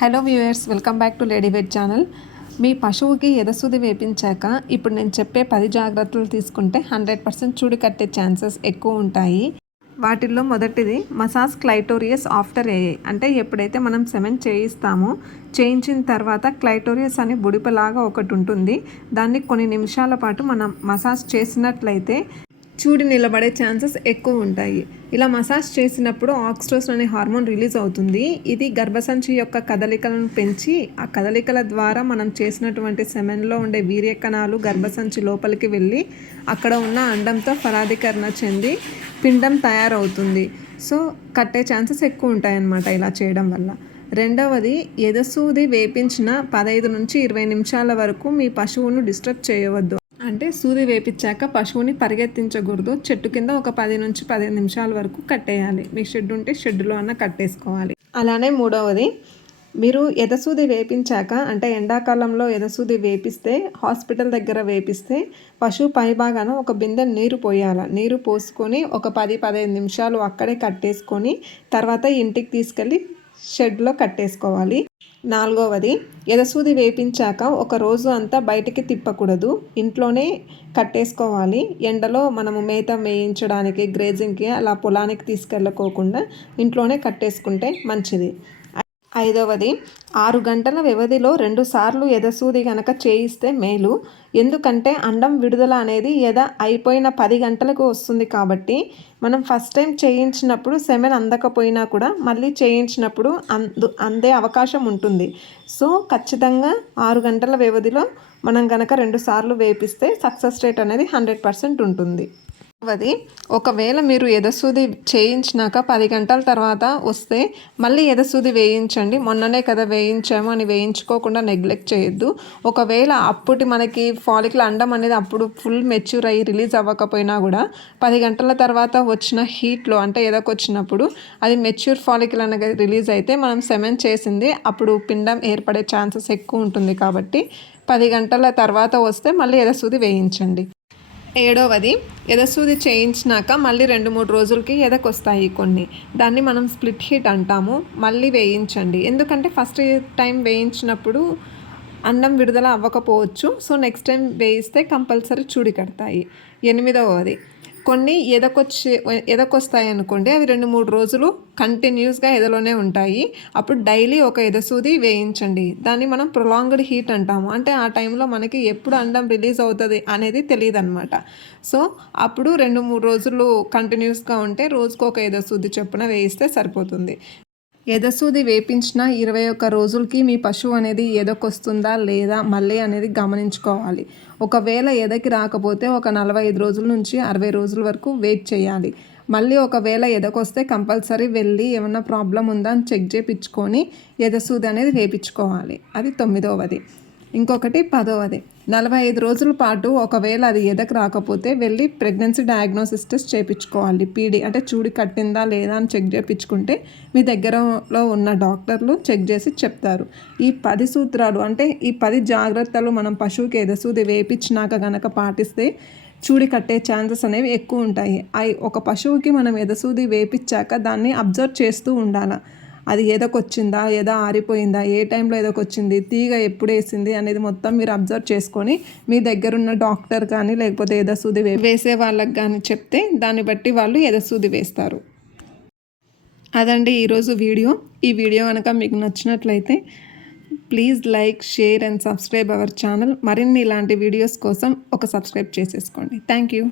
Hello viewers, welcome back to lady vet channel. మీ పశువుకి ఎదసూది వేపించాక ఇప్పుడు నేను చెప్పే 10 జాగ్రత్తలు తీసుకుంటే 100% చూడి కట్టే ఛాన్సెస్ ఎక్కువ ఉంటాయి. వాటిల్లో మొదటిది మసాజ్ క్లైటోరియస్ ఆఫ్టర్ ఏఏ. అంటే ఎప్పుడైతే మనం సెమెన్ చేయిస్తామో చేయించిన తర్వాత క్లైటోరియస్ అని బుడిపలాగా ఒకటి ఉంటుంది. దాన్ని కొన్ని నిమిషాల పాటు మనం మసాజ్ చేసినట్లయితే చూడి నిలబడే ఛాన్సెస్ ఎక్కువ ఉంటాయి. ఇలా మసాజ్ చేసినప్పుడు ఆక్సిటోసిన్ అనే హార్మోన్ రిలీజ్ అవుతుంది. ఇది గర్భసంచి యొక్క కదలికలను పెంచి ఆ కదలికల ద్వారా మనం చేసినటువంటి సెమెన్లో ఉండే వీర్య కణాలు గర్భసంచి లోపలికి వెళ్ళి అక్కడ ఉన్న అండంతో ఫలాదీకరణ చెంది పిండం తయారవుతుంది. సో కట్టే ఛాన్సెస్ ఎక్కువ ఉంటాయన్నమాట ఇలా చేయడం వల్ల. రెండవది, ఎదసూది వేపించిన 15 నుంచి 20 నిమిషాల వరకు మీ పశువును డిస్టర్బ్ చేయవద్దు. అంటే సూది వేపించాక పశువుని పరిగెత్తించకూడదు. చెట్టు కింద ఒక 10 నుంచి 15 నిమిషాల వరకు కట్టేయాలి. మీ షెడ్ ఉంటే షెడ్లో అన్న కట్టేసుకోవాలి. అలానే మూడవది, మీరు ఎదసూది వేపించాక అంటే ఎండాకాలంలో ఎదసూది వేపిస్తే హాస్పిటల్ దగ్గర వేపిస్తే పశువు పైభాగాన ఒక బిందె నీరు పోయాలి. నీరు పోసుకొని ఒక 10-15 నిమిషాలు అక్కడే కట్టేసుకొని తర్వాత ఇంటికి తీసుకెళ్ళి షెడ్లో కట్టేసుకోవాలి. నాలుగవది, ఎదసూది వేపించాక ఒక రోజు అంతా బయటికి తిప్పకూడదు. ఇంట్లోనే కట్టేసుకోవాలి. ఎండలో మనము మేత వేయించడానికి గ్రేజింగ్కి అలా పొలానికి తీసుకెళ్ళకోకుండా ఇంట్లోనే కట్టేసుకుంటే మంచిది. ఐదవది, 6 గంటల వ్యవధిలో 2 సార్లు ఎదసూది కనుక చేయిస్తే మేలు. ఎందుకంటే అండం విడుదల అనేది అయిపోయిన 10 గంటలకు వస్తుంది కాబట్టి మనం ఫస్ట్ టైం చేయించినప్పుడు సెమెన్ అందకపోయినా కూడా మళ్ళీ చేయించినప్పుడు అందే అవకాశం ఉంటుంది. సో ఖచ్చితంగా 6 గంటల వ్యవధిలో మనం కనుక 2 సార్లు వేపిస్తే సక్సెస్ రేట్ అనేది 100% ఉంటుంది. ఒకవేళ మీరు ఎదసూది చేయించినాక 10 గంటల తర్వాత వస్తే మళ్ళీ ఎదసూది వేయించండి. మొన్ననే కదా వేయించాము అని వేయించుకోకుండా నెగ్లెక్ట్ చేయొద్దు. ఒకవేళ అప్పటి మనకి ఫాలికల్ అండం అనేది అప్పుడు ఫుల్ మెచ్యూర్ అయ్యి రిలీజ్ అవ్వకపోయినా కూడా 10 గంటల తర్వాత వచ్చిన హీట్లో అంటే ఎదకొచ్చినప్పుడు అది మెచ్యూర్ ఫాలికల్ అనేది రిలీజ్ అయితే మనం సెమెన్ చేసింది అప్పుడు పిండం ఏర్పడే ఛాన్సెస్ ఎక్కువ ఉంటుంది. కాబట్టి 10 గంటల తర్వాత వస్తే మళ్ళీ ఎదసూది వేయించండి. ఏడవది, ఎదసూది చేయించినాక మళ్ళీ 2-3 రోజులకి ఎదకొస్తాయి కొన్ని. దాన్ని మనం స్ప్లిట్ హీట్ అంటాము. మళ్ళీ వేయించండి. ఎందుకంటే ఫస్ట్ టైం వేయించినప్పుడు అండం విడుదల అవ్వకపోవచ్చు. సో నెక్స్ట్ టైం వేయిస్తే కంపల్సరీ చూడి కడతాయి. ఎనిమిదవది, కొన్ని ఎదకొస్తాయి అనుకోండి, అవి 2-3 రోజులు కంటిన్యూస్గా ఎదలోనే ఉంటాయి. అప్పుడు డైలీ ఒక ఎదసూది వేయించండి. దాన్ని మనం ప్రొలాంగ్డ్ హీట్ అంటాము. అంటే ఆ టైంలో మనకి ఎప్పుడు అండం రిలీజ్ అవుతుంది అనేది తెలియదు అనమాట. సో అప్పుడు 2-3 రోజులు కంటిన్యూస్గా ఉంటే రోజుకు ఒక ఎదసూది చొప్పున వేయిస్తే సరిపోతుంది. ఎదసూది వేపించిన 21 రోజులకి మీ పశువు అనేది ఎదకొస్తుందా లేదా మళ్ళీ అనేది గమనించుకోవాలి. ఒకవేళ ఎదకి రాకపోతే ఒక 45 రోజుల నుంచి 60 రోజుల వరకు వెయిట్ చేయాలి. మళ్ళీ ఒకవేళ ఎదకొస్తే కంపల్సరీ వెళ్ళి ఏమన్నా ప్రాబ్లం ఉందా అని చెక్ చేయించుకొని ఎదసూది అనేది వేయించుకోవాలి. అది 9వది. ఇంకొకటి 10వది, 45 రోజుల పాటు ఒకవేళ అది ఎదకు రాకపోతే వెళ్ళి ప్రెగ్నెన్సీ డయాగ్నోసిస్ టెస్ట్ చేయించుకోవాలి. పీడీ అంటే చూడి కట్టిందా లేదా అని చెక్ చేయించుకుంటే మీ దగ్గరలో ఉన్న డాక్టర్లు చెక్ చేసి చెప్తారు. ఈ 10 సూత్రాలు అంటే ఈ 10 జాగ్రత్తలు మనం పశువుకి ఎదసూది వేయించినాక కనుక పాటిస్తే చూడి కట్టే ఛాన్సెస్ అనేవి ఎక్కువ ఉంటాయి. ఒక పశువుకి మనం ఎదసూది వేపించాక దాన్ని అబ్జర్వ్ చేస్తూ ఉండాలి. అది ఎదకొచ్చిందా, ఆరిపోయిందా, ఏ టైంలో ఎదకొచ్చింది, తీగ ఎప్పుడు వేసింది అనేది మొత్తం మీరు అబ్జర్వ్ చేసుకొని మీ దగ్గరున్న డాక్టర్ కానీ లేకపోతే ఎదసూది వేసే వాళ్ళకి కానీ చెప్తే దాన్ని బట్టి వాళ్ళు ఎదసూది వేస్తారు. అదండి ఈరోజు వీడియో. ఈ వీడియో కనుక మీకు నచ్చినట్లయితే please like, share and subscribe our channel. మరిన్ని ఇలాంటి వీడియోస్ కోసం ఒక సబ్స్క్రైబ్ చేసేసుకోండి. Thank you.